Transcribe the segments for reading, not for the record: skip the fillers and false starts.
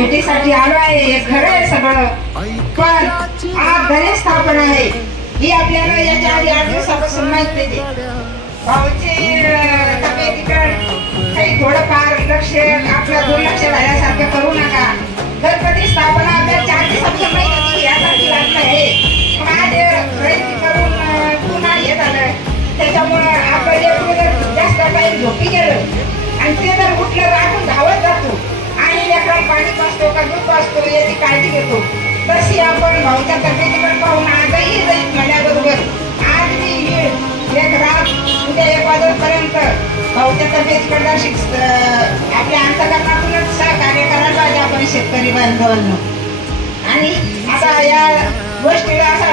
भेटीसाठी आलो आहे, हे खरं आहे सगळं, पण आज घरी स्थापना आहे ही आपल्याला याच्या आधी 8 दिवसापासून माहित नाही. भाऊची तब्येतीकडे काही थोडंफार लक्ष आपलं दुर्लक्ष झाल्यासारखं करू नका. गणपती स्थापना आपल्या 4 दिवसापासून माहिती होती यासाठी लागलं आहे, पण आज प्रयत्न करून पुन्हा हे झालं. त्याच्यामुळं आपण एक जास्त काही झोपी गेलं आणि ते जर उठलं राहून धावत जातो आणि लेकराला पाणी पाजतो का दूध पाजतो याची काळजी घेतो. तशी आपण भाऊच्या तब्येतीकडे पाहून आजही जाईल म्हणल्याबरोबर आज मी एक रात उद्या 1 वाजेपर्यंत भाऊच्या तब्येतीकडे आपल्या अंतकरणातूनच सहकार्य करायला पाहिजे आपण शेतकरी बांधवांना. आणि आता या गोष्टीला असा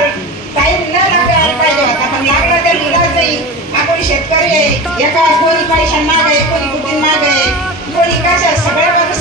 टाईम न लागायला पाहिजे होता, पण लागला तर इलाज नाही. आपण शेतकरी आहे, एका कोणी पैसा माग आहे, कोणी कुठे माग आहे, कोणी कशा सगळ्या बाजू